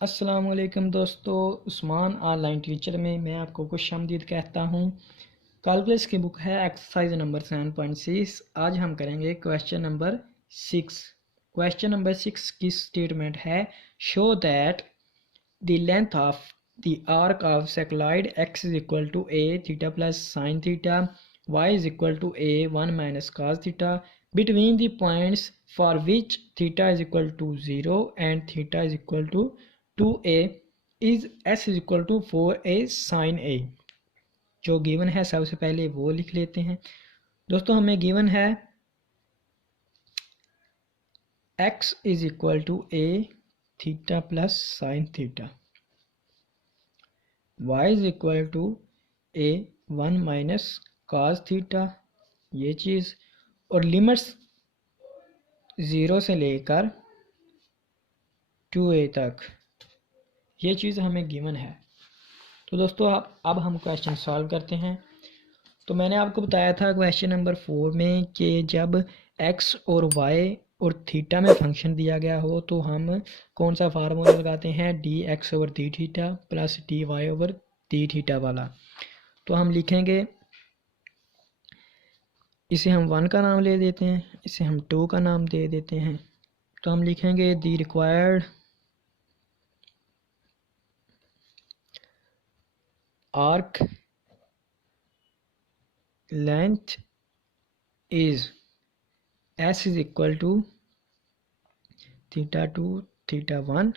अस्सलामुअलैकुम दोस्तों, Usman online teacher में मैं आपको खुशामदीद कहता हूँ। कैलकुलस की बुक है एक्सरसाइज नंबर 7.6। आज हम करेंगे क्वेश्चन नंबर 6। क्वेश्चन नंबर 6 की स्टेटमेंट है, show that the length of the arc of cycloid x is equal to a theta plus sine theta y is equal to a 1 minus cos theta between the points for which theta is equal to 0 and theta is equal to 2a is s is equal to 4a sin a। जो given है सबसे पहले वो लिख लेते हैं। दोस्तों हमें गिवन है x is equal to a theta plus sine theta, y is equal to a 1 minus cos theta, ये चीज़, और लिमिट्स 0 से लेकर 2a तक, ये चीज़ हमें गिवन है। तो दोस्तों अब हम क्वेश्चन सॉल्व करते हैं। तो मैंने आपको बताया था क्वेश्चन नंबर 4 में कि जब x और y और थीटा में फंक्शन दिया गया हो तो हम कौन सा फार्मूला लगाते हैं, D x over D theta plus D Y over D theta वाला। तो हम लिखेंगे, इसे हम 1 का नाम ले देते हैं, इसे हम 2 का नाम दे देते हैं। तो हम लिखेंगे the required arc length is s is equal to theta 2 theta 1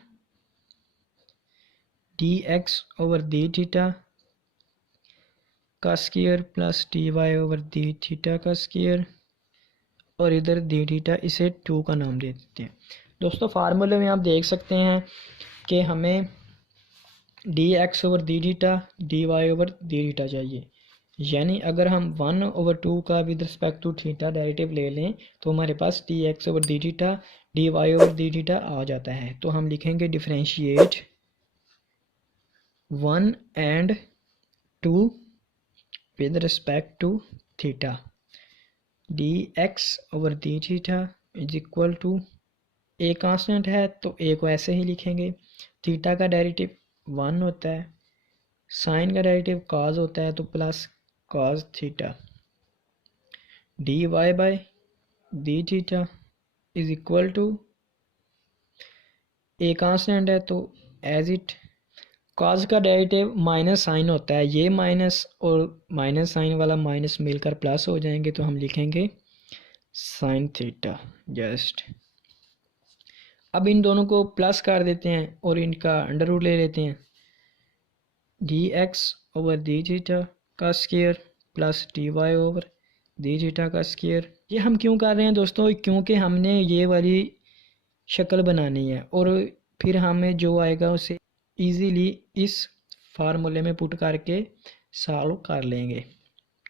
dx over d theta का square plus dy over d theta का स्क्वायर, और इधर d थीटा इसे 2 का नाम दे देते हैं। दोस्तों फार्मूले में आप देख सकते हैं कि हमें dx over d theta dy over d theta चाहिए, यानी अगर हम 1 ओवर 2 का with respect to theta derivative ले लें तो हमारे पास D x over D theta D Y over D theta आ जाता है। तो हम लिखेंगे differentiate 1 and 2 with respect to theta, D x over D theta is equal to, a constant है तो ए को ऐसे ही लिखेंगे, थीटा का डेरिवेटिव 1 होता है, साइन का डेरिवेटिव कॉस होता है तो plus cos theta, dy by d theta is equal to, a constant है तो एज इट, cos का डेरिवेटिव माइनस साइन होता है, ये माइनस और माइनस साइन वाला माइनस मिलकर प्लस हो जाएंगे तो हम लिखेंगे साइन थीटा जस्ट। अब इन दोनों को प्लस कर देते हैं और इनका अंडर रूट ले लेते हैं, D x over D theta का square plus D Y over D theta का स्क्वायर। ये हम क्यों कर रहे हैं दोस्तों, क्योंकि हमने ये वाली शक्ल बनानी है और फिर हमें जो आएगा उसे इजीली इस फार्मूले में पुट करके सॉल्व कर लेंगे।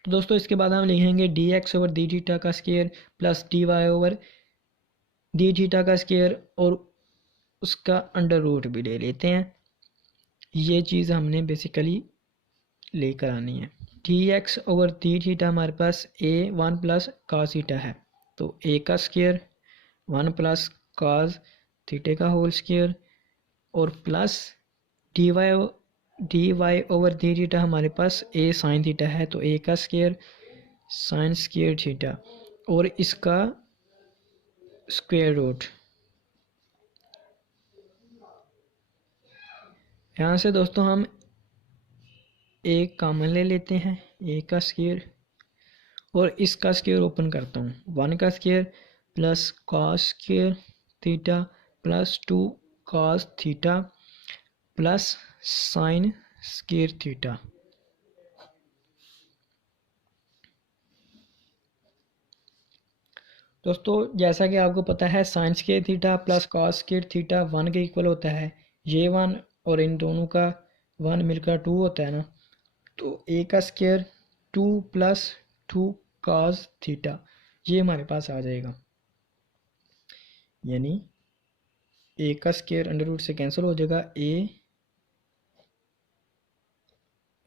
तो दोस्तों इसके बाद हम लिखेंगे D x over D theta का square plus D Y over D theta का स्क्वायर, और उसका अंडर रूट भी ले लेते हैं। ये चीज़ हमने बेसिकली लेकर आनी है। D x over D theta हमारे पास ए 1 प्लस cos थीटा है, तो ए का स्क्वायर 1 प्लस cos थीटे का होल स्क्वायर, और plus D Y over D theta हमारे पास ए साइन थीटा है तो ए का स्क्वायर साइन स्क्वायर थीटा, और इसका स्क्वायर रूट। यहाँ से दोस्तों हम एक कॉमन ले लेते हैं, ए का स्क्वायर, और इसका स्क्वायर ओपन करता हूँ, 1 का square plus cos square theta plus 2 cos theta plus sine square theta. दोस्तों जैसा कि आपको पता है sine square theta plus cos square theta 1 के इक्वल होता है, ये 1 और इन दोनों का 1 मिलकर 2 होता है ना, तो ए का स्क्वायर 2 प्लस 2 cos थीटा ये हमारे पास आ जाएगा, यानी ए का स्क्वायर अंडर रूट से कैंसिल हो जाएगा, ए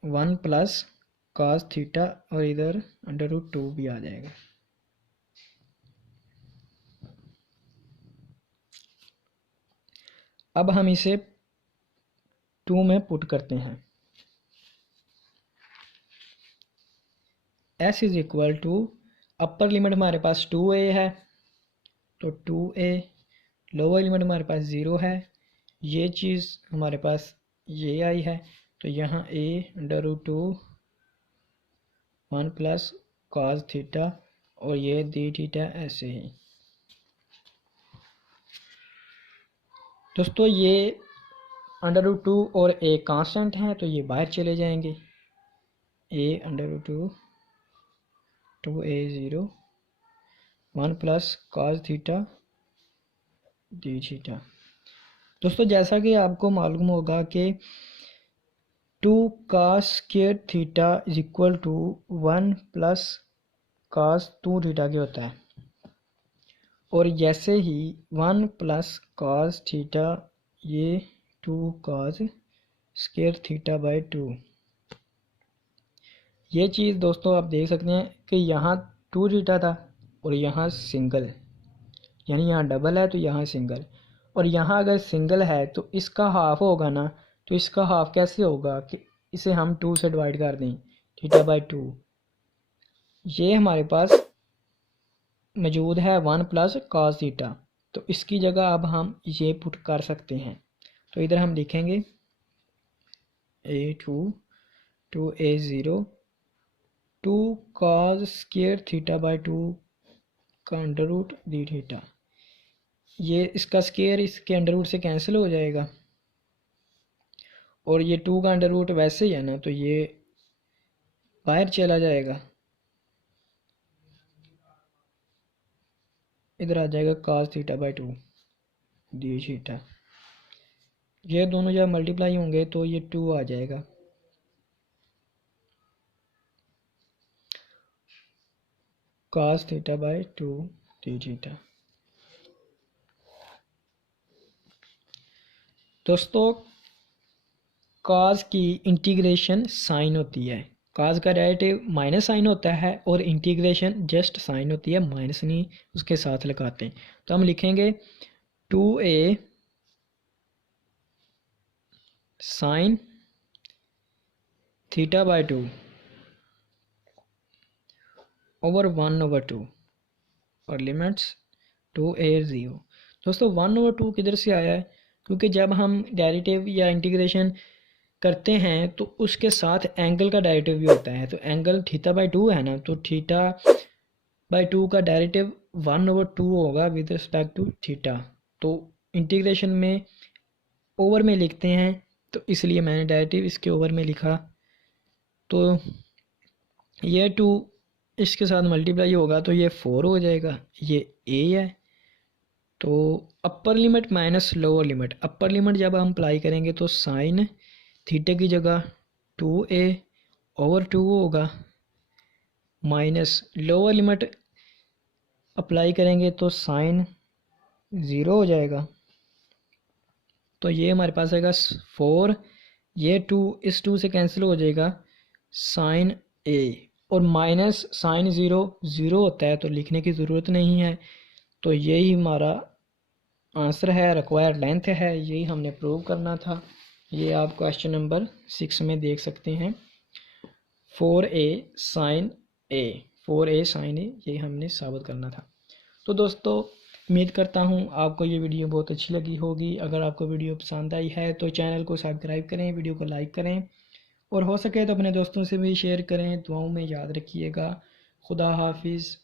1 प्लस cos थीटा और इधर अंडर रूट 2 भी आ जाएगा। अब हम इसे 2 में पुट करते हैं। s is equal to upper limit हमारे पास 2a है तो 2a, लोअर लिमिट हमारे पास 0 है, ये चीज़ हमारे पास ये आई है तो यहाँ a under root 2 1 plus cos theta और ये डी थीटा ऐसे ही। दोस्तों ये अंडर रूट 2 और a कांस्टेंट हैं तो ये बाहर चले जाएंगे। a under root 2 2a 0 1 plus cos theta d theta. दोस्तों जैसा कि आपको मालूम होगा कि 2 cos square theta is equal to 1 plus cos 2 theta के होता है और जैसे ही 1 प्लस cos थीटा ये 2 cos स्क्वायर थीटा बाई 2, ये चीज़ दोस्तों आप देख सकते हैं कि यहाँ 2 थीटा था और यहाँ सिंगल, यानी यहाँ डबल है तो यहाँ सिंगल, और यहाँ अगर सिंगल है तो इसका हाफ होगा ना, तो इसका हाफ कैसे होगा कि इसे हम 2 से डिवाइड कर दें थीटा बाई 2, ये हमारे पास मौजूद है 1 प्लस कॉस थीटा तो इसकी जगह अब हम ये पुट कर सकते हैं। तो इधर हम लिखेंगे a2 2a0 2 cos square theta by 2 का अंडर रूट डी थीटा, ये इसका स्क्वायर इसके अंडर रूट से कैंसिल हो जाएगा और ये 2 का अंडर रूट वैसे ही है ना तो ये बाहर चला जाएगा, इधर आ जाएगा cos theta by 2 D theta, ये दोनों जब मल्टीप्लाई होंगे तो ये 2 आ जाएगा। cos theta by 2 D theta. दोस्तों cos की इंटीग्रेशन साइन होती है, cos का डेरिवेटिव माइनस साइन होता है और इंटीग्रेशन जस्ट साइन होती है, माइनस नहीं उसके साथ लगाते हैं। तो हम लिखेंगे 2a sine theta by 2 over 1/2 और लिमिट्स 2a 0। दोस्तों 1/2 किधर से आया है, क्योंकि जब हम डेरिवेटिव या इंटीग्रेशन करते हैं तो उसके साथ एंगल का डेरिवेटिव भी होता है, तो एंगल थीटा बाई 2 है ना, तो थीटा बाई 2 का डेरिवेटिव 1/2 होगा विद रिस्पेक्ट टू थीटा, तो इंटीग्रेशन में ओवर में लिखते हैं तो इसलिए मैंने डेरिवेटिव इसके ओवर में लिखा। तो ये 2 इसके साथ मल्टीप्लाई होगा तो ये 4 हो जाएगा, ये a है। तो upper limit minus lower limit, upper limit जब हम अप्लाई करेंगे तो साइन थीटा की जगह 2a ओवर 2 होगा, माइनस लोअर लिमिट अप्लाई करेंगे तो साइन 0 हो जाएगा, तो ये हमारे पास आएगा 4, ये 2 इस 2 से कैंसिल हो जाएगा साइन a, और माइनस साइन 0 0 होता है तो लिखने की ज़रूरत नहीं है। तो यही हमारा आंसर है, रिक्वायर्ड लेंथ है, यही हमने प्रूव करना था। ये आप क्वेश्चन नंबर 6 में देख सकते हैं, 4a sign a, 4a sign a, ये हमने साबित करना था। तो दोस्तों उम्मीद करता हूँ आपको ये वीडियो बहुत अच्छी लगी होगी। अगर आपको वीडियो पसंद आई है तो चैनल को सब्सक्राइब करें, वीडियो को लाइक करें और हो सके तो अपने दोस्तों से भी शेयर करें। दुआओं में याद रखिएगा। खुदा हाफिज़।